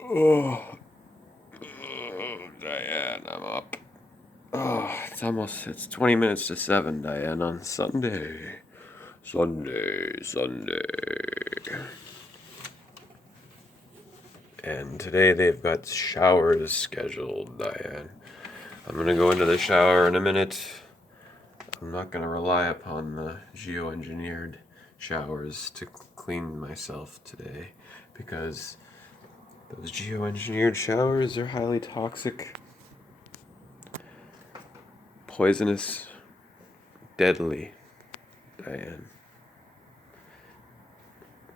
Oh, Diane, I'm up. Oh, it's 20 minutes to 7, Diane, on Sunday. Sunday. And today they've got showers scheduled, Diane. I'm gonna go into the shower in a minute. I'm not gonna rely upon the geoengineered showers to clean myself today because those geoengineered showers are highly toxic, poisonous, deadly, Diane.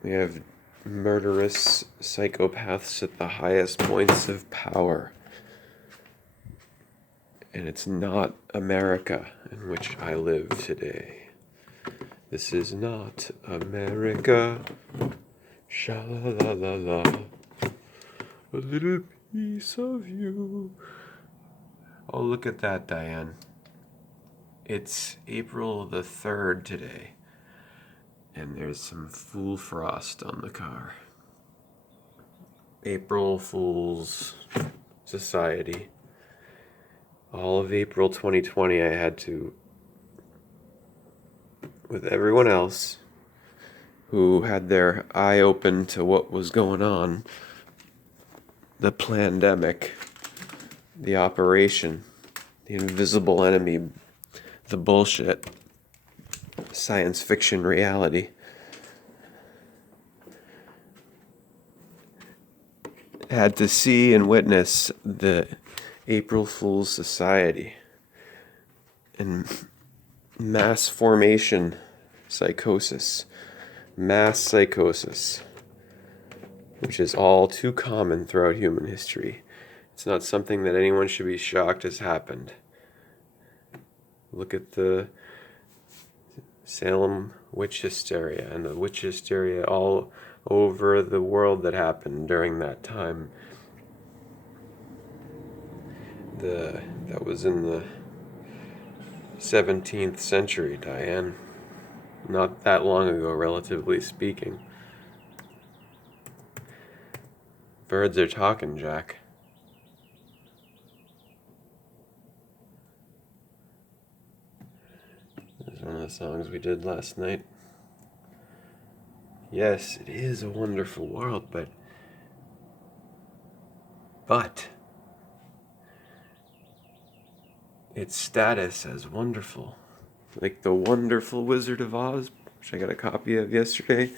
We have murderous psychopaths at the highest points of power. And it's not America in which I live today. This is not America. Sha la la la la. A little piece of you. Oh, look at that, Diane. It's April the 3rd today. And there's some fool frost on the car. April Fool's Society. All of April 2020, I had to, with everyone else who had their eye open to what was going on, the pandemic, the operation, the invisible enemy, the bullshit, science fiction reality. Had to see and witness the April Fool's Society and mass formation psychosis, mass psychosis, which is all too common throughout human history. It's not something that anyone should be shocked has happened. Look at the Salem witch hysteria and the witch hysteria all over the world that happened during that time. That was in the 17th century, Diane. Not that long ago, relatively speaking. Birds are talking, Jack. This is one of the songs we did last night. Yes, it is a wonderful world, but its status as wonderful, like the Wonderful Wizard of Oz, which I got a copy of yesterday.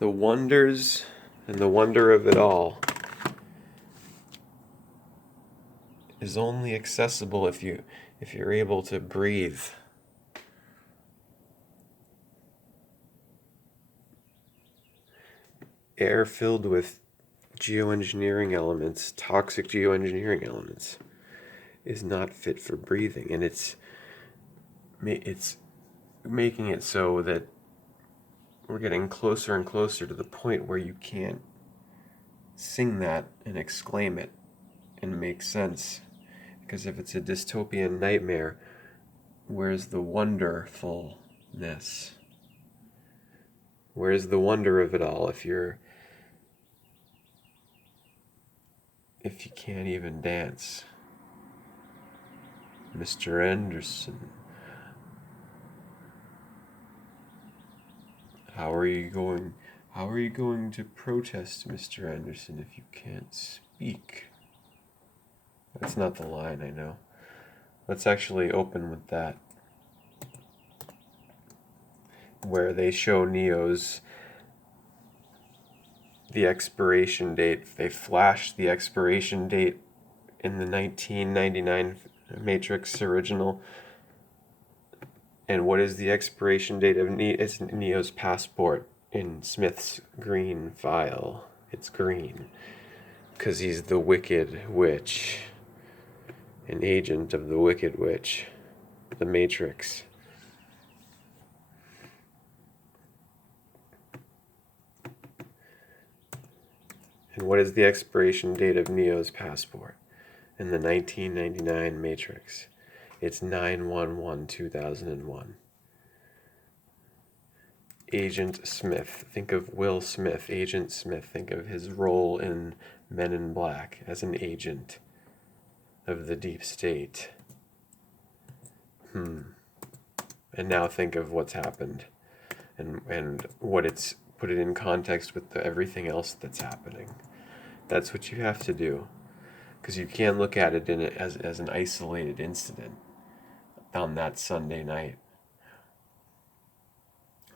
The wonders and the wonder of it all is only accessible if you're able to breathe. Air filled with geoengineering elements, toxic geoengineering elements, is not fit for breathing, and it's making it so that we're getting closer and closer to the point where you can't sing that and exclaim it and make sense. Because if it's a dystopian nightmare, where's the wonderfulness? Where's the wonder of it all if you can't even dance? Mr. Anderson, how are you going to protest, Mr. Anderson, if you can't speak? That's not the line, I know. Let's actually open with that, where they show Neo's the expiration date. They flash the expiration date in the 1999 Matrix original. And what is the expiration date of it's Neo's passport in Smith's green file? It's green because he's the Wicked Witch, an agent of the Wicked Witch, the Matrix. And what is the expiration date of Neo's passport in the 1999 Matrix? It's 9/11/2001. Agent Smith. Think of Will Smith, Agent Smith. Think of his role in Men in Black as an agent of the deep state. And now think of what's happened and what it's put it in context with everything else that's happening. That's what you have to do, because you can't look at it as an isolated incident on that Sunday night.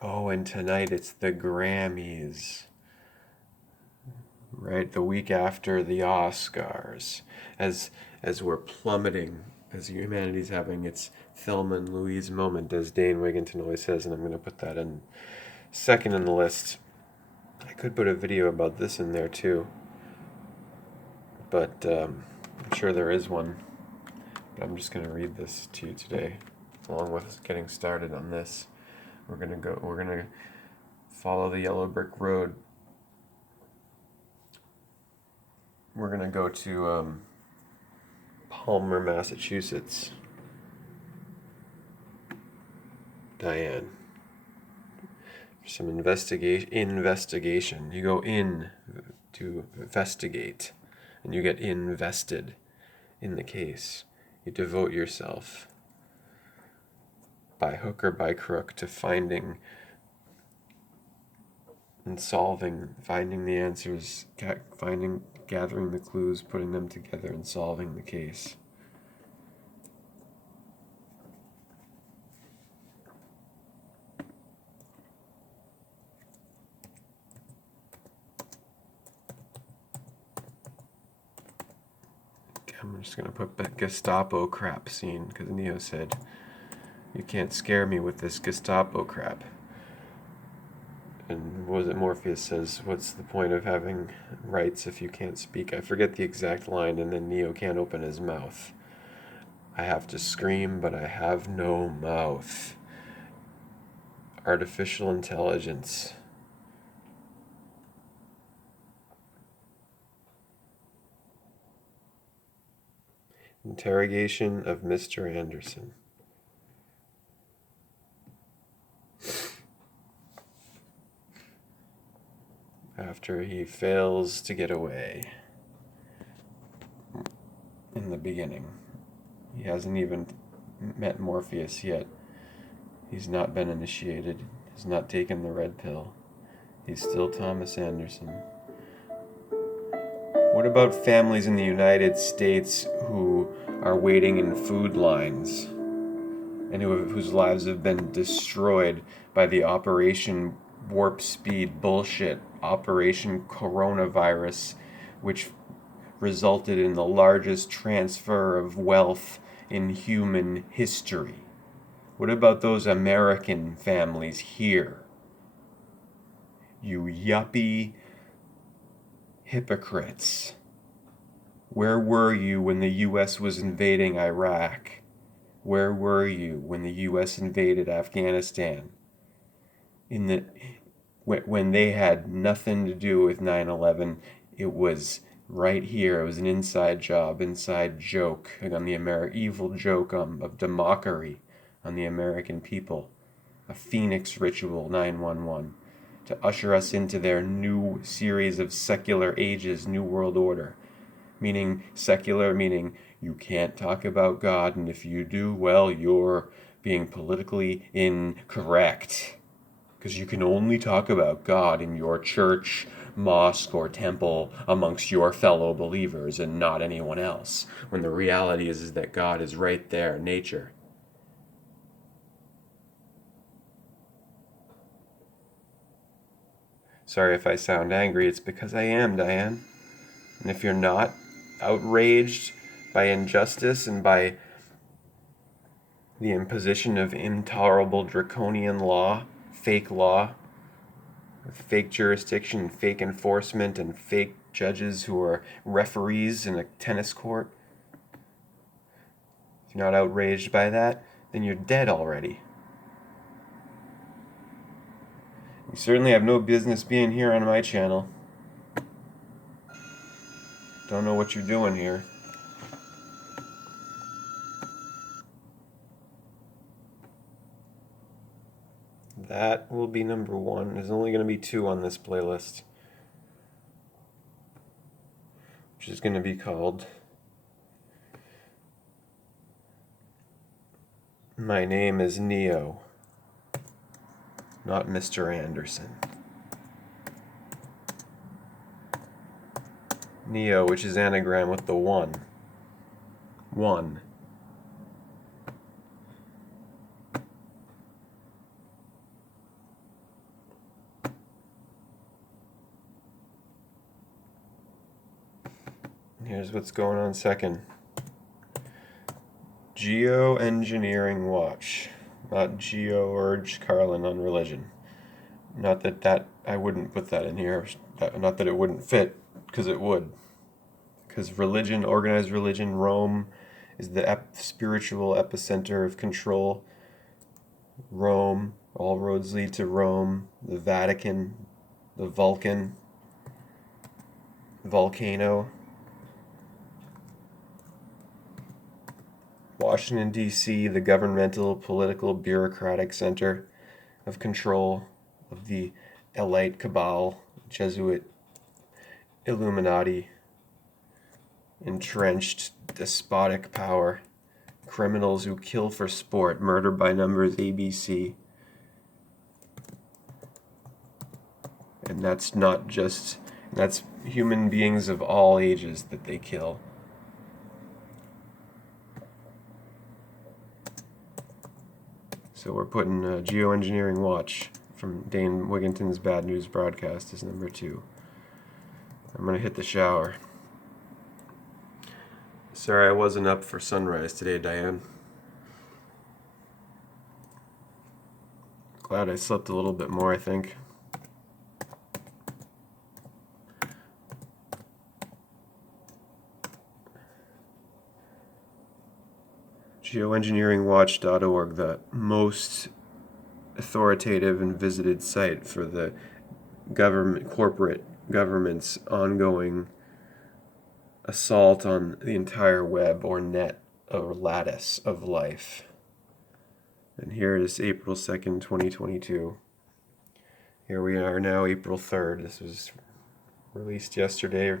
Oh, and tonight it's the Grammys, right? The week after the Oscars, as we're plummeting, as humanity's having its Thelma and Louise moment, as Dane Wigington always says, and I'm going to put that in second in the list. I could put a video about this in there too, but I'm sure there is one. But I'm just going to read this to you today, along with getting started on this. We're gonna follow the yellow brick road. We're gonna go to Palmer, Massachusetts. Diane. Some investigation. You go in to investigate, and you get invested in the case. You devote yourself by hook or by crook to finding and solving, finding the answers, gathering the clues, putting them together, and solving the case. I'm just going to put that Gestapo crap scene, because Neo said, "You can't scare me with this Gestapo crap." And what was it, Morpheus says, "What's the point of having rights if you can't speak?" I forget the exact line, and then Neo can't open his mouth. "I have to scream, but I have no mouth." Artificial intelligence. Interrogation of Mr. Anderson. After he fails to get away in the beginning. He hasn't even met Morpheus yet. He's not been initiated. He's not taken the red pill. He's still Thomas Anderson. What about families in the United States who are waiting in food lines and whose lives have been destroyed by the Operation Warp Speed bullshit, Operation Coronavirus, which resulted in the largest transfer of wealth in human history? What about those American families here? You yuppie hypocrites. Where were you when the U.S. was invading Iraq? Where were you when the U.S. invaded Afghanistan? When they had nothing to do with 9/11, it was right here. It was an inside job, inside joke on the evil joke of the mockery on the American people. A Phoenix ritual, 9/11, to usher us into their new series of secular ages, New World Order. Meaning secular, meaning you can't talk about God, and if you do, well, you're being politically incorrect. Because you can only talk about God in your church, mosque, or temple amongst your fellow believers and not anyone else. When the reality is that God is right there in nature. Sorry if I sound angry, it's because I am, Diane. And if you're not outraged by injustice and by the imposition of intolerable draconian law, fake jurisdiction, fake enforcement, and fake judges who are referees in a tennis court, if you're not outraged by that, then you're dead already. You certainly have no business being here on my channel. Don't know what you're doing here. That will be number 1. There's only going to be 2 on this playlist, which is going to be called My Name is Neo, not Mr. Anderson. Neo, which is anagram with the 1. 1. Here's what's going on second. Geoengineering Watch, not George Carlin on religion. Not that I wouldn't put that in here. Not that it wouldn't fit, because it would. Because religion, organized religion, Rome is the spiritual epicenter of control. Rome, all roads lead to Rome. The Vatican, the Vulcan, volcano. Washington, D.C., the governmental, political, bureaucratic center of control of the elite cabal, Jesuit, Illuminati, entrenched, despotic power, criminals who kill for sport, murder by numbers, ABC. And that's human beings of all ages that they kill. So we're putting Geoengineering Watch from Dane Wigginton's Bad News Broadcast as number 2. I'm going to hit the shower. Sorry I wasn't up for sunrise today, Diane. Glad I slept a little bit more, I think. Geoengineeringwatch.org, the most authoritative and visited site for the corporate government's ongoing assault on the entire web or net or lattice of life. And here it is, April 2nd, 2022. Here we are now, April 3rd. This was released yesterday,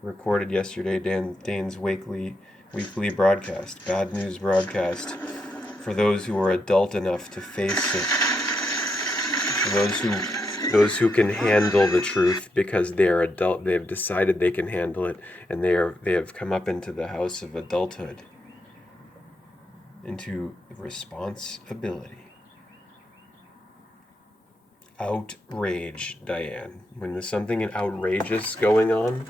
recorded yesterday, Dane's weekly broadcast, Bad News Broadcast, for those who are adult enough to face it, for those who can handle the truth because they are adult, they have decided they can handle it, and they have come up into the house of adulthood, into responsibility. Outrage, Diane. When there's something outrageous going on,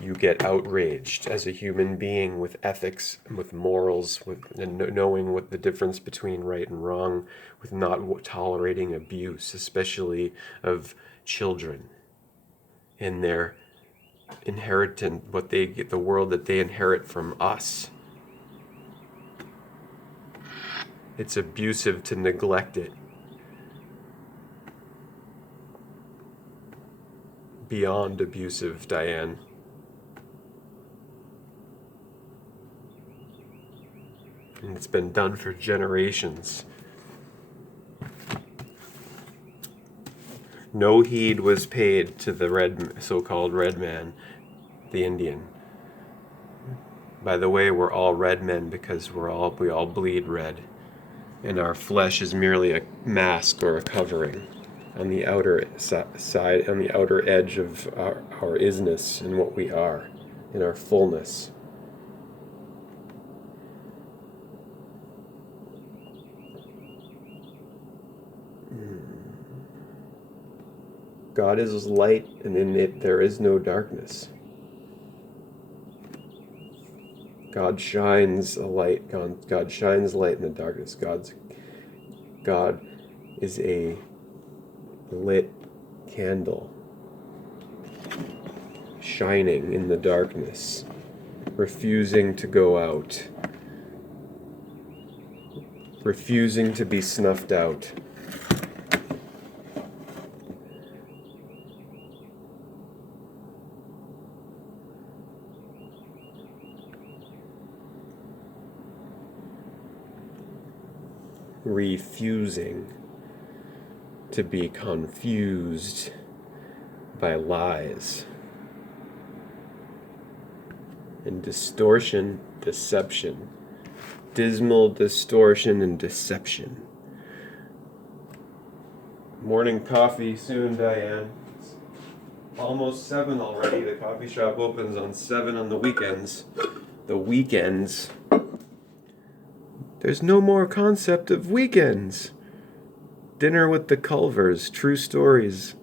you get outraged as a human being with ethics, with morals, and knowing what the difference between right and wrong, with not tolerating abuse, especially of children in their inheritance, what they get, the world that they inherit from us. It's abusive to neglect it. Beyond abusive, Diane. And it's been done for generations. No heed was paid to the so-called red man, the Indian. By the way, we're all red men because we all bleed red, and our flesh is merely a mask or a covering on the outer side, on the outer edge of our isness and what we are, in our fullness. God is light, and in it there is no darkness. God shines a light. God shines light in the darkness. God is a lit candle, shining in the darkness, refusing to go out, refusing to be snuffed out. refusing to be confused by lies and distortion, deception, dismal distortion and deception. Morning coffee soon, Diane. It's almost 7 already. The coffee shop opens on 7 on the weekends. The weekends. There's no more concept of weekends. Dinner with the Culvers, True Stories.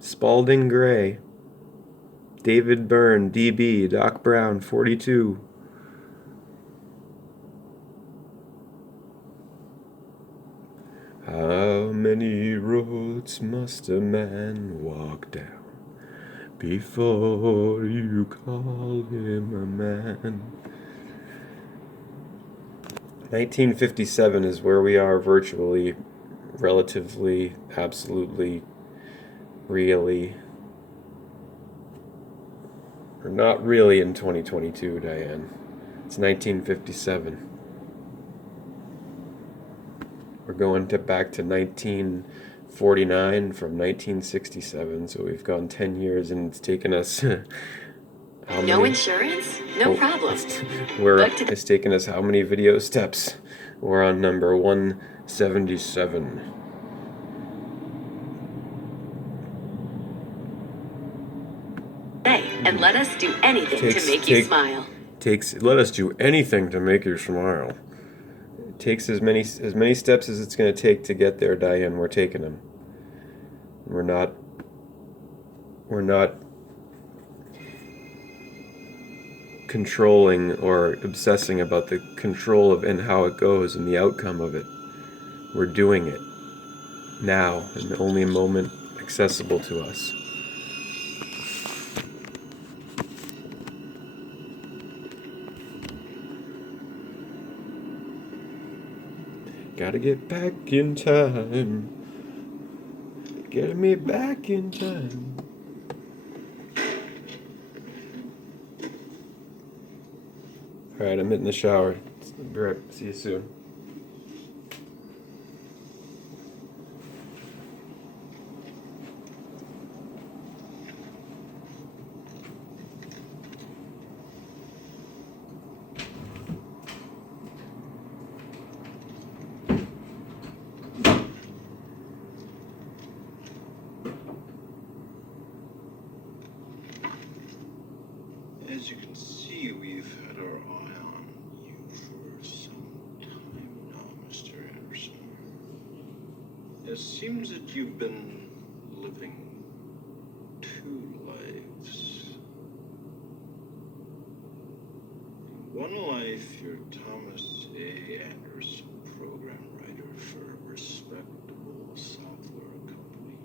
Spalding Gray. David Byrne, DB, Doc Brown, 42. How many roads must a man walk down before you call him a man? 1957 is where we are virtually, relatively, absolutely, really. Or not really in 2022, Diane. It's 1957. We're going back to 1949 from 1967, so we've gone 10 years and it's taken us No insurance? No problem. It's taken us how many video steps? We're on number 177. And let us do anything to make you smile. Let us do anything to make you smile. It takes as many steps as it's going to take to get there, Diane. We're taking them. We're not controlling or obsessing about the control of and how it goes and the outcome of it. We're doing it now in the only moment accessible to us. Gotta get back in time. Get me back in time. Alright, I'm hitting the shower. Be right. See you soon. As you can see, we've had our eye on you for some time now, Mr. Anderson. It seems that you've been living 2 lives. In one life, you're Thomas A. Anderson, program writer for a respectable software company.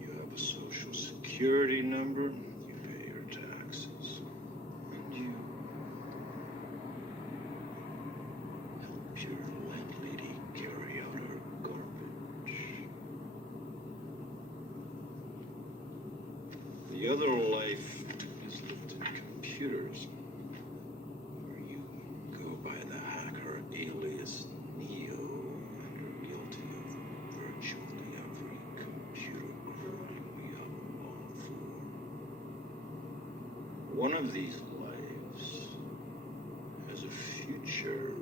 You have a social security number. Your landlady carry out her garbage. The other life is lived in computers, where you go by the hacker alias Neo and are guilty of virtually every computer crime we have a law for. One of these lives has a future.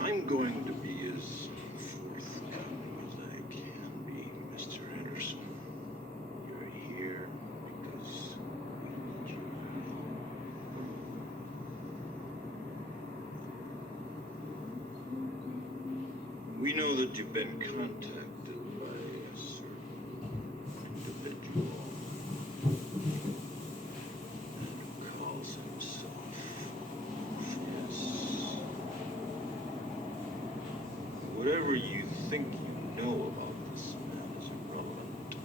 I'm going to be as forthcoming as I can be, Mr. Anderson. You're here because we need your help. We know that you've been contacted by a certain individual who calls himself Fizz. Whatever you think you know about this man is irrelevant.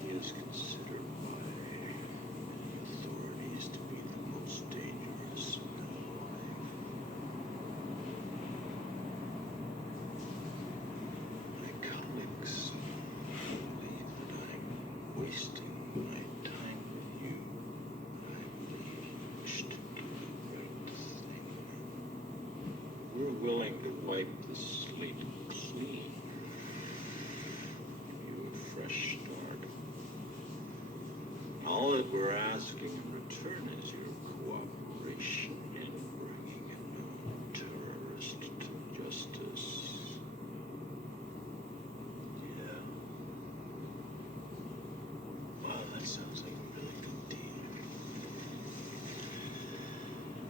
He is considered by authorities to be the most dangerous man alive. My colleagues believe that I'm wasting my time with you. I really wish to do the right thing. We're willing to wipe the slate clean. Give you a fresh start. All that we're asking in return is your cooperation in bringing a known terrorist to justice. Yeah. Wow, that sounds like a really good deal.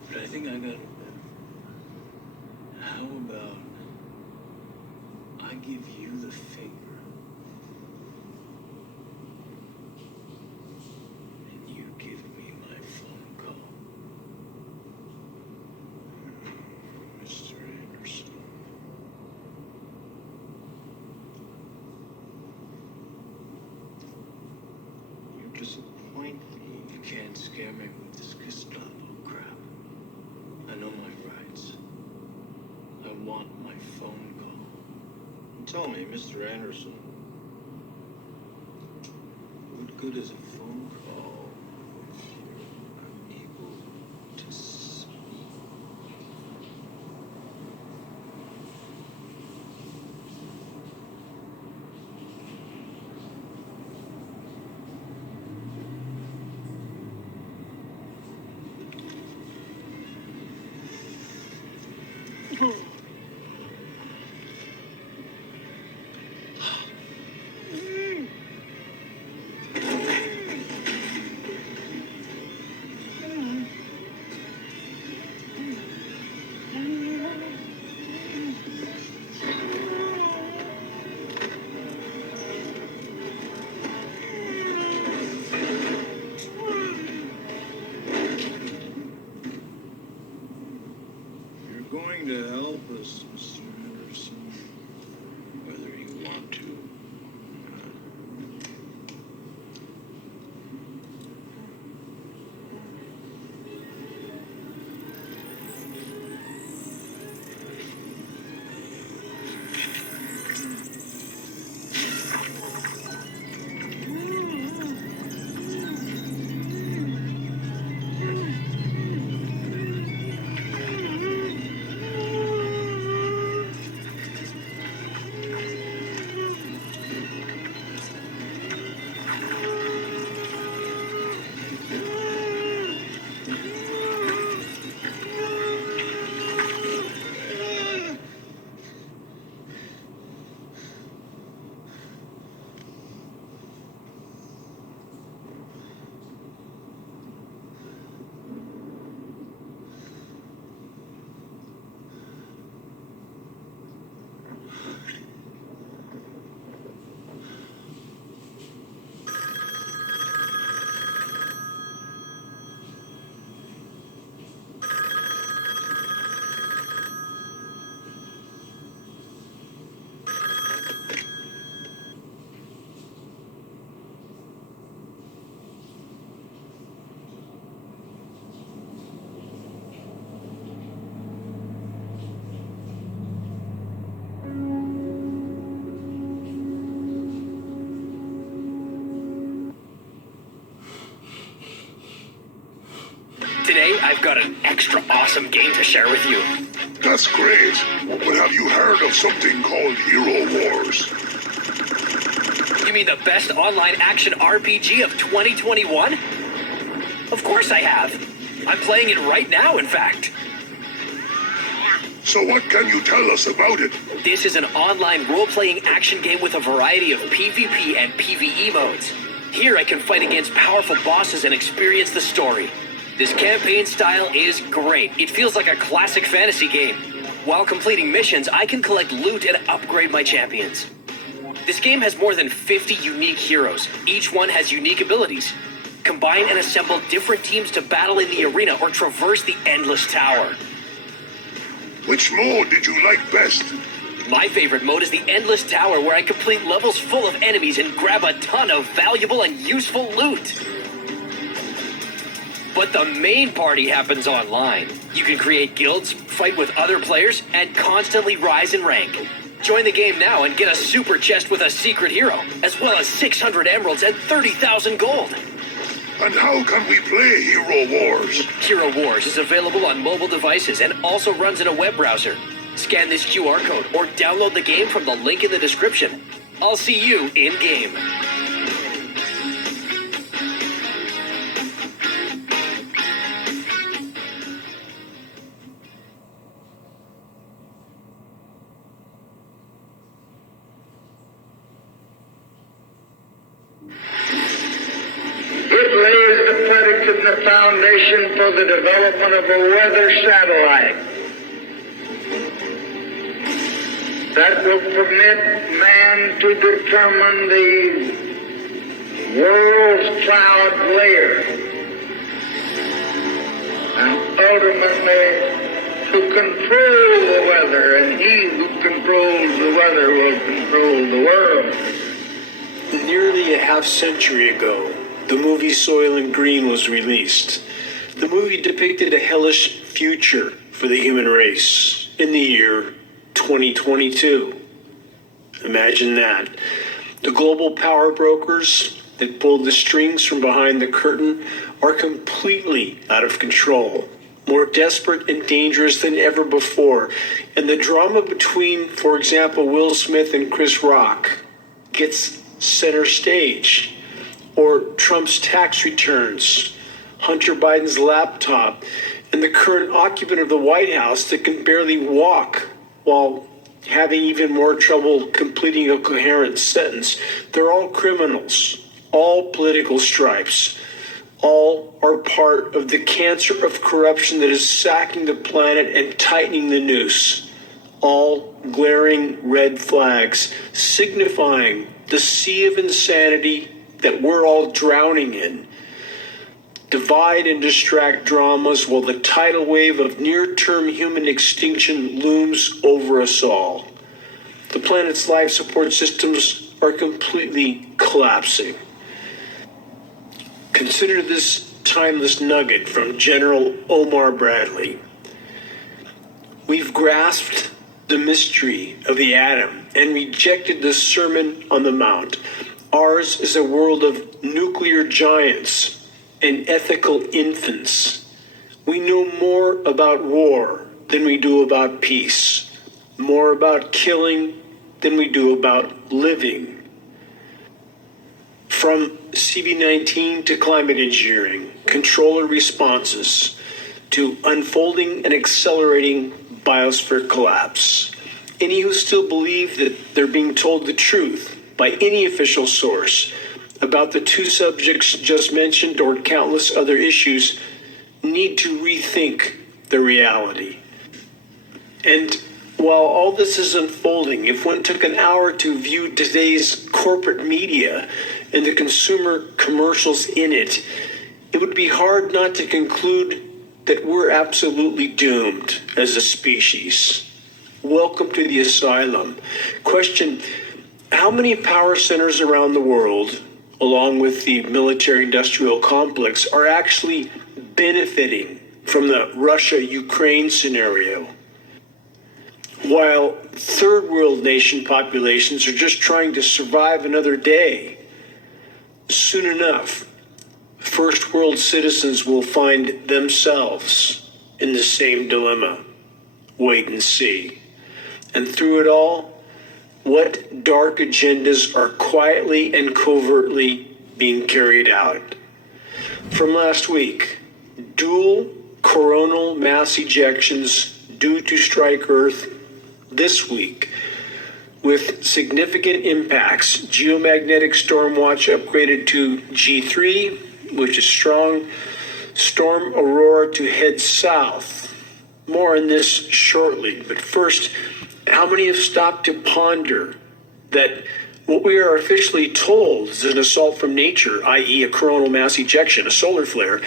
But I think I got it better. How about I give you the finger and you give me my phone call? Mr. Anderson. You disappoint me. You can't scare me with this Gestapo crap. I know my rights. I want my phone call. Tell me, Mr. Anderson, what good is a phone call if you're unable to speak? You're going to help us, Mr. Anderson, whether you want to or not. Today, I've got an extra awesome game to share with you. That's great. But have you heard of something called Hero Wars? You mean the best online action RPG of 2021? Of course I have. I'm playing it right now, in fact. So what can you tell us about it? This is an online role-playing action game with a variety of PvP and PvE modes. Here I can fight against powerful bosses and experience the story. This campaign style is great. It feels like a classic fantasy game. While completing missions, I can collect loot and upgrade my champions. This game has more than 50 unique heroes. Each one has unique abilities. Combine and assemble different teams to battle in the arena or traverse the Endless Tower. Which mode did you like best? My favorite mode is the Endless Tower, where I complete levels full of enemies and grab a ton of valuable and useful loot. But the main party happens online. You can create guilds, fight with other players, and constantly rise in rank. Join the game now and get a super chest with a secret hero, as well as 600 emeralds and 30,000 gold. And how can we play Hero Wars? Hero Wars is available on mobile devices and also runs in a web browser. Scan this QR code or download the game from the link in the description. I'll see you in-game. It lays the predicate and the foundation for the development of a weather satellite that will permit man to determine the world's cloud layer and ultimately to control the weather, and he who controls the weather will control the world. Nearly a half century ago, the movie Soylent Green was released. The movie depicted a hellish future for the human race in the year 2022. Imagine that. The global power brokers that pulled the strings from behind the curtain are completely out of control, more desperate and dangerous than ever before. And the drama between, for example, Will Smith and Chris Rock gets center stage. Or Trump's tax returns, Hunter Biden's laptop, and the current occupant of the White House that can barely walk while having even more trouble completing a coherent sentence. They're all criminals, all political stripes. All are part of the cancer of corruption that is sacking the planet and tightening the noose. All glaring red flags, signifying the sea of insanity that we're all drowning in. Divide and distract dramas while the tidal wave of near-term human extinction looms over us all. The planet's life support systems are completely collapsing. Consider this timeless nugget from General Omar Bradley. We've grasped the mystery of the atom and rejected the Sermon on the Mount. Ours is a world of nuclear giants and ethical infants. We know more about war than we do about peace, more about killing than we do about living. From CV-19 to climate engineering, controller responses, to unfolding and accelerating biosphere collapse. Any who still believe that they're being told the truth by any official source about the two subjects just mentioned or countless other issues need to rethink the reality. And while all this is unfolding, if one took an hour to view today's corporate media and the consumer commercials in it, it would be hard not to conclude that we're absolutely doomed as a species. Welcome to the asylum. Question: how many power centers around the world, along with the military-industrial complex, are actually benefiting from the Russia-Ukraine scenario? While third world nation populations are just trying to survive another day, soon enough, first world citizens will find themselves in the same dilemma. Wait and see. And through it all, what dark agendas are quietly and covertly being carried out? From last week, dual coronal mass ejections due to strike Earth. This week, with significant impacts, geomagnetic storm watch upgraded to G3, which is strong. Storm Aurora to head south. More on this shortly, but first, how many have stopped to ponder that what we are officially told is an assault from nature, i.e. a coronal mass ejection, a solar flare,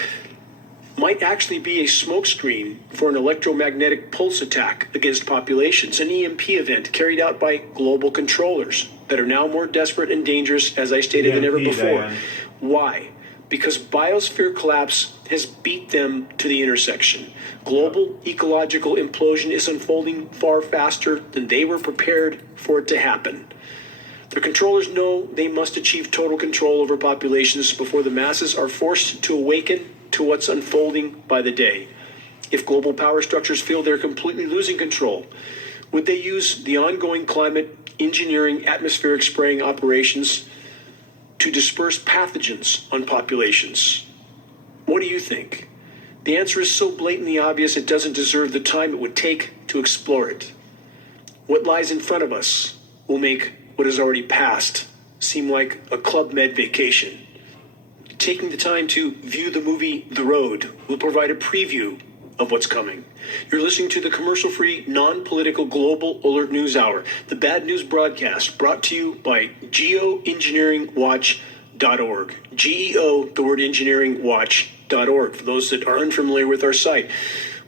might actually be a smokescreen for an electromagnetic pulse attack against populations, an EMP event carried out by global controllers that are now more desperate and dangerous, as I stated, than ever before. Why? because biosphere collapse has beat them to the intersection. Global ecological implosion is unfolding far faster than they were prepared for it to happen. Their controllers know they must achieve total control over populations before the masses are forced to awaken to what's unfolding by the day. If global power structures feel they're completely losing control, would they use the ongoing climate engineering atmospheric spraying operations to disperse pathogens on populations? What do you think? The answer is so blatantly obvious it doesn't deserve the time it would take to explore it. What lies in front of us will make what has already passed seem like a Club Med vacation. Taking the time to view the movie The Road will provide a preview of what's coming. You're listening to the commercial-free, non-political Global Alert News Hour, the bad news broadcast brought to you by geoengineeringwatch.org. GEO, the word engineeringwatch.org. For those that are unfamiliar with our site,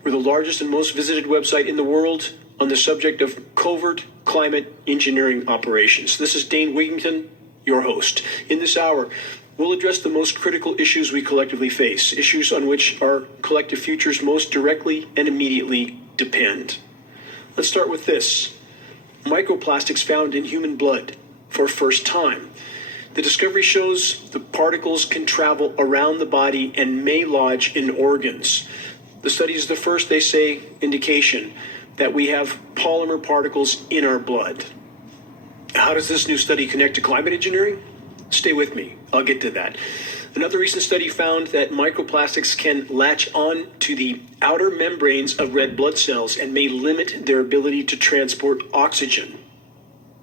we're the largest and most visited website in the world on the subject of covert climate engineering operations. This is Dane Wigington, your host. In this hour, we'll address the most critical issues we collectively face, issues on which our collective futures most directly and immediately depend. Let's start with this. Microplastics found in human blood for first time. The discovery shows the particles can travel around the body and may lodge in organs. The study is the first, they say, indication that we have polymer particles in our blood. How does this new study connect to climate engineering? Stay with me. I'll get to that. Another recent study found that microplastics can latch on to the outer membranes of red blood cells and may limit their ability to transport oxygen.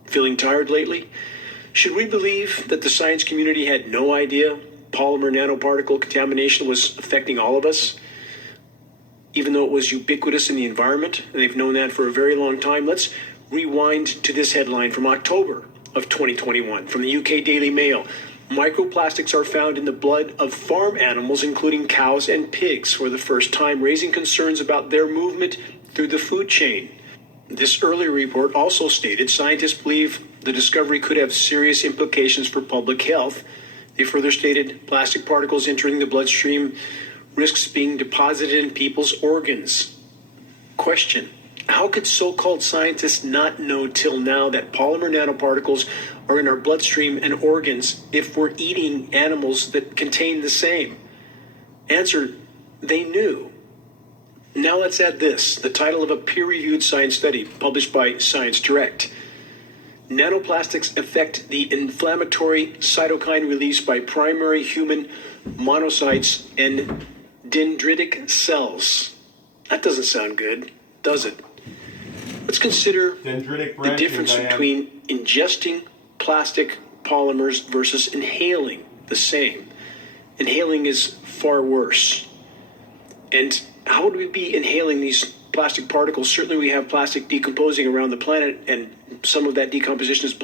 Feeling tired lately? Should we believe that the science community had no idea polymer nanoparticle contamination was affecting all of us, even though it was ubiquitous in the environment, and they've known that for a very long time? Let's rewind to this headline from October of 2021 from the UK Daily Mail. Microplastics are found in the blood of farm animals, including cows and pigs, for the first time, raising concerns about their movement through the food chain. This earlier report also stated scientists believe the discovery could have serious implications for public health. They further stated plastic particles entering the bloodstream risks being deposited in people's organs. Question: how could so-called scientists not know till now that polymer nanoparticles are in our bloodstream and organs if we're eating animals that contain the same? Answer: they knew. Now let's add this, the title of a peer-reviewed science study published by Science Direct. Nanoplastics affect the inflammatory cytokine release by primary human monocytes and dendritic cells. That doesn't sound good, does it? Let's consider the difference between ingesting plastic polymers versus inhaling the same. Inhaling is far worse. And how would we be inhaling these plastic particles? Certainly we have plastic decomposing around the planet, and some of that decomposition is